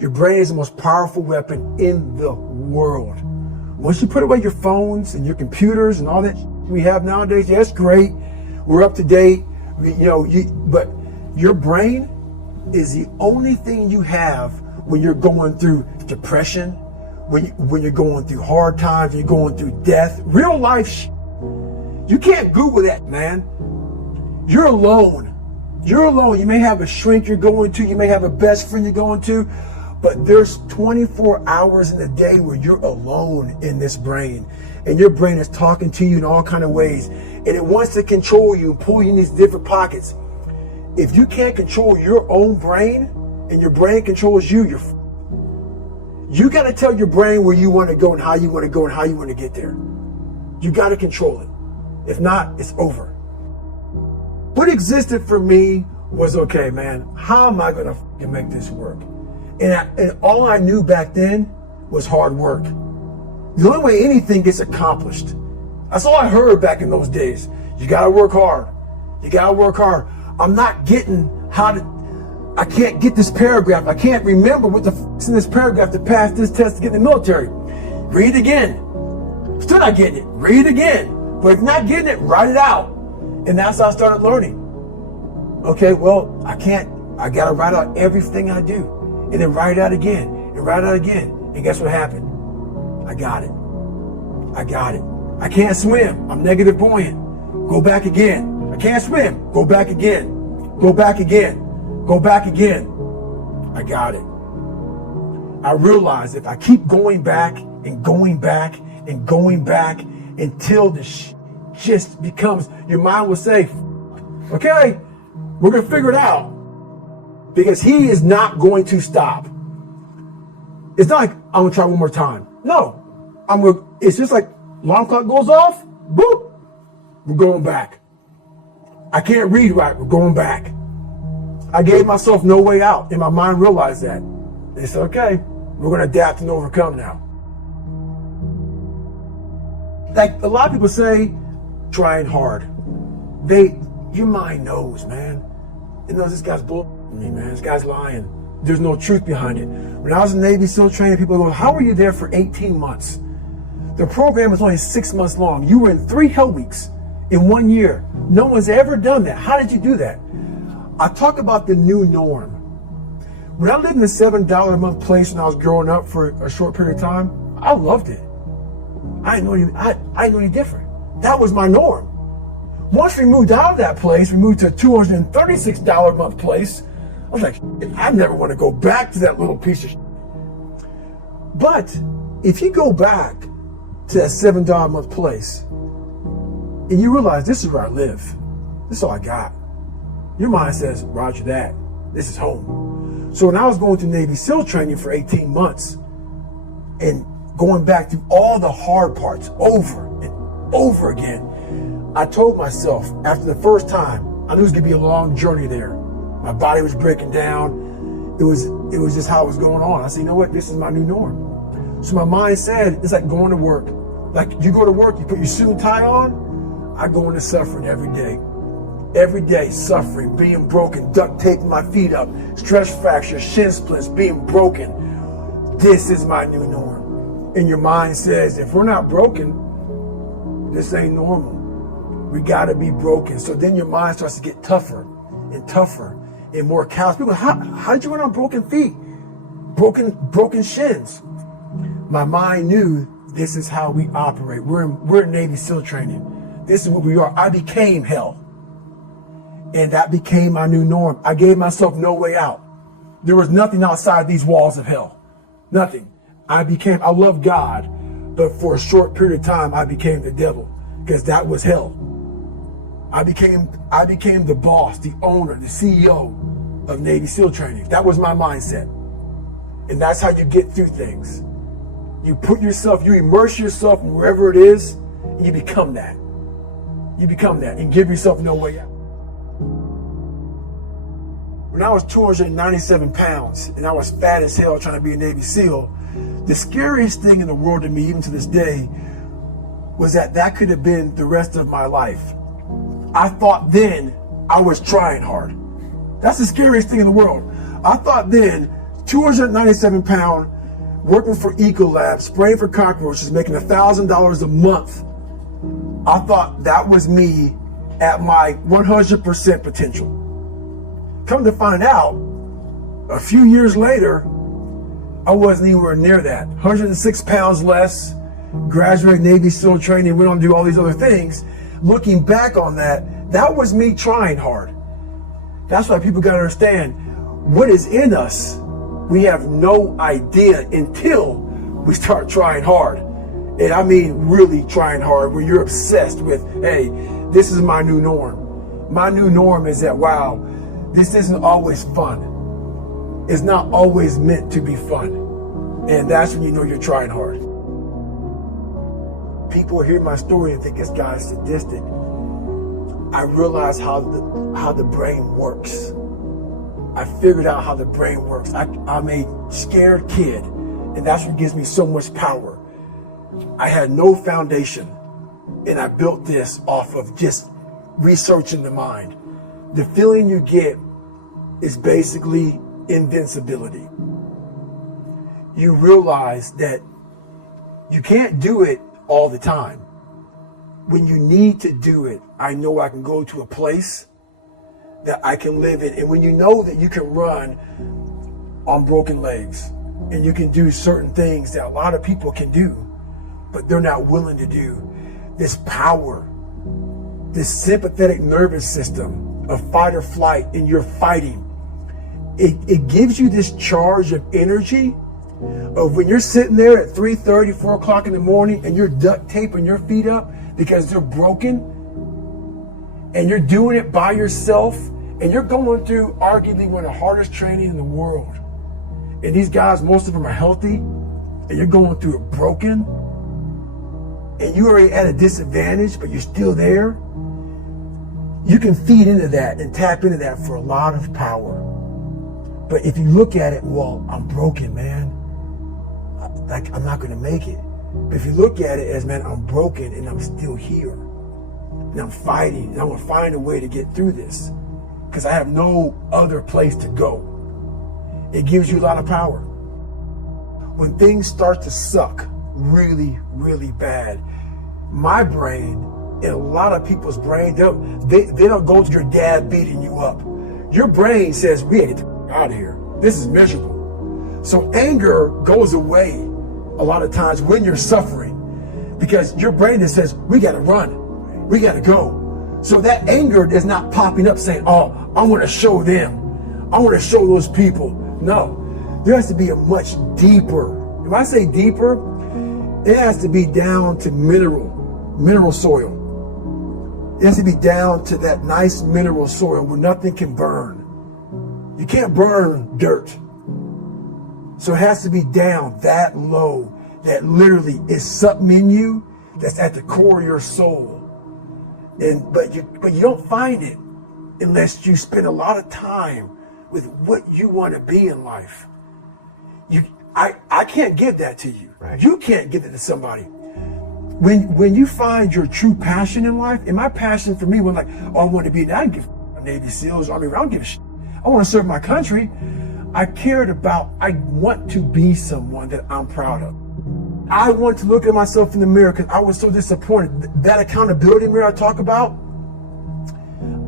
Your brain is the most powerful weapon in the world. Once you put away your phones and your computers and all that we have nowadays, yeah, it's great. We're up to date. But your brain is the only thing you have when you're going through depression, when you're going through hard times, when you're going through death, real life. You can't Google that, man. You're alone. You're alone. You may have a shrink you're going to. You may have a best friend you're going to. But there's 24 hours in a day where you're alone in this brain. And your brain is talking to you in all kinds of ways. And it wants to control you and pull you in these different pockets. If you can't control your own brain and your brain controls you, you got to tell your brain where you want to go and how you want to go and how you want to get there. You got to control it. If not, it's over. What existed for me was, okay, man, how am I going to make this work? And all I knew back then was hard work. The only way anything gets accomplished. That's all I heard back in those days. You got to work hard. You got to work hard. I'm not getting I can't get this paragraph. I can't remember what the is in this paragraph to pass this test to get in the military. Read it again. Still not getting it. Read it again. But if you're not getting it, write it out. And that's how I started learning. Okay, well, I got to write out everything I do. And then write it out again. And write it out again. And guess what happened? I got it. I can't swim. I'm negative buoyant. Go back again. I can't swim. Go back again. Go back again. Go back again. I got it. I realized if I keep going back and going back and going back until the just becomes, your mind will say, okay, we're going to figure it out. Because he is not going to stop. It's not like I'm going to try one more time. No. It's just like alarm clock goes off, boop, we're going back. I can't read right, we're going back. I gave myself no way out, and my mind realized that. They said, okay, we're going to adapt and overcome now. Like a lot of people say, trying hard. Your mind knows, man. It knows this guy's bull me, man. This guy's lying. There's no truth behind it. When I was in Navy SEAL training, people go, how were you there for 18 months? The program was only 6 months long. You were in 3 hell weeks in 1 year. No one's ever done that. How did you do that? I talk about the new norm. When I lived in a $7 a month place when I was growing up for a short period of time, I loved it. I didn't know any different. That was my norm. Once we moved out of that place, we moved to a $236 a month place. I was like, I never want to go back to that little piece of shit. But if you go back to that $7 a month place and you realize this is where I live, this is all I got, your mind says, roger that, this is home. So when I was going through Navy SEAL training for 18 months and going back through all the hard parts over and over again, I told myself after the first time, I knew it was going to be a long journey there. My body was breaking down. It was just how it was going on. I said, you know what? This is my new norm. So my mind said, it's like going to work. Like you go to work, you put your suit and tie on. I go into suffering every day. Every day, suffering, being broken, duct taping my feet up, stress fractures, shin splints, being broken. This is my new norm. And your mind says, if we're not broken, this ain't normal. We got to be broken. So then your mind starts to get tougher and tougher and more callous. People, how did you run on broken feet? Broken shins. My mind knew this is how we operate. We're in Navy SEAL training. This is what we are. I became hell. And that became my new norm. I gave myself no way out. There was nothing outside these walls of hell. Nothing. I love God, but for a short period of time, I became the devil because that was hell. I became the boss, the owner, the CEO of Navy SEAL training. That was my mindset. And that's how you get through things. You immerse yourself in wherever it is, and you become that. You become that and give yourself no way out. When I was 297 pounds and I was fat as hell trying to be a Navy SEAL, the scariest thing in the world to me, even to this day, was that could have been the rest of my life. I thought then I was trying hard. That's the scariest thing in the world. I thought then 297 pound, working for Ecolab, spraying for cockroaches, making $1,000 a month. I thought that was me at my 100% potential. Come to find out, a few years later, I wasn't anywhere near that. 106 pounds less, graduated Navy SEAL training, went on to do all these other things. Looking back on that, that was me trying hard. That's why people got to understand what is in us. We have no idea until we start trying hard. And I mean really trying hard, where you're obsessed with, hey, this is my new norm. My new norm is that, wow, this isn't always fun. It's not always meant to be fun. And that's when you know you're trying hard. People hear my story and think this guy's sadistic. I realized how the brain works. I figured out how the brain works. I'm a scared kid, and that's what gives me so much power. I had no foundation, and I built this off of just researching the mind. The feeling you get is basically invincibility. You realize that you can't do it all the time. When you need to do it, I know I can go to a place that I can live in. And when you know that you can run on broken legs and you can do certain things that a lot of people can do, but they're not willing to do, this power, this sympathetic nervous system of fight or flight, and you're fighting, it gives you this charge of energy of when you're sitting there at 3:30, 4 o'clock in the morning and you're duct taping your feet up because they're broken, and you're doing it by yourself, and you're going through arguably one of the hardest training in the world. And these guys, most of them are healthy, and you're going through it broken, and you're already at a disadvantage, but you're still there. You can feed into that and tap into that for a lot of power. But if you look at it, well, I'm broken, man. Like, I'm not going to make it. But if you look at it as, man, I'm broken and I'm still here. And I'm fighting, and I'm going to find a way to get through this because I have no other place to go. It gives you a lot of power. When things start to suck really, really bad, my brain and a lot of people's brain, they don't go to your dad beating you up. Your brain says, we gotta get the out of here. This is miserable. So anger goes away a lot of times when you're suffering because your brain just says, we gotta run, we gotta go. So that anger is not popping up saying, oh, I wanna show them, I wanna show those people. No, there has to be a much deeper, if I say deeper, it has to be down to mineral soil. It has to be down to that nice mineral soil where nothing can burn. You can't burn dirt. So it has to be down that low, that literally is something in you that's at the core of your soul. But you don't find it unless you spend a lot of time with what you want to be in life. I can't give that to you. Right. You can't give it to somebody. When you find your true passion in life, and my passion for me was like, oh, I want to be, I don't give a Navy SEALs, Army, I don't give a shit. I want to serve my country. I want to be someone that I'm proud of. I want to look at myself in the mirror because I was so disappointed. That accountability mirror I talk about,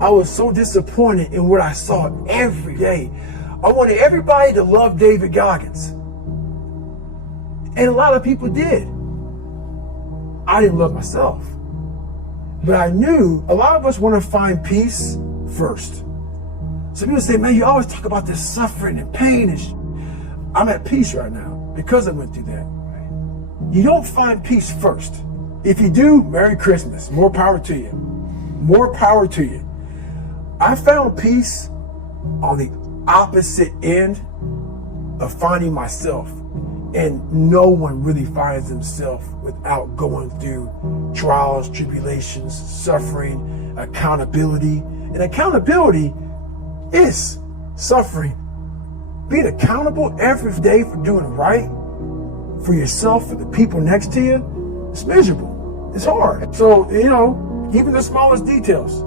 I was so disappointed in what I saw every day. I wanted everybody to love David Goggins. And a lot of people did. I didn't love myself. But I knew a lot of us want to find peace first. So people say, man, you always talk about this suffering and pain and I'm at peace right now because I went through that. You don't find peace first. If you do, Merry Christmas. More power to you. More power to you. I found peace on the opposite end of finding myself. And no one really finds themselves without going through trials, tribulations, suffering, accountability. And accountability is suffering. Being accountable every day for doing right for yourself, for the people next to you, it's miserable. It's hard. So, even the smallest details.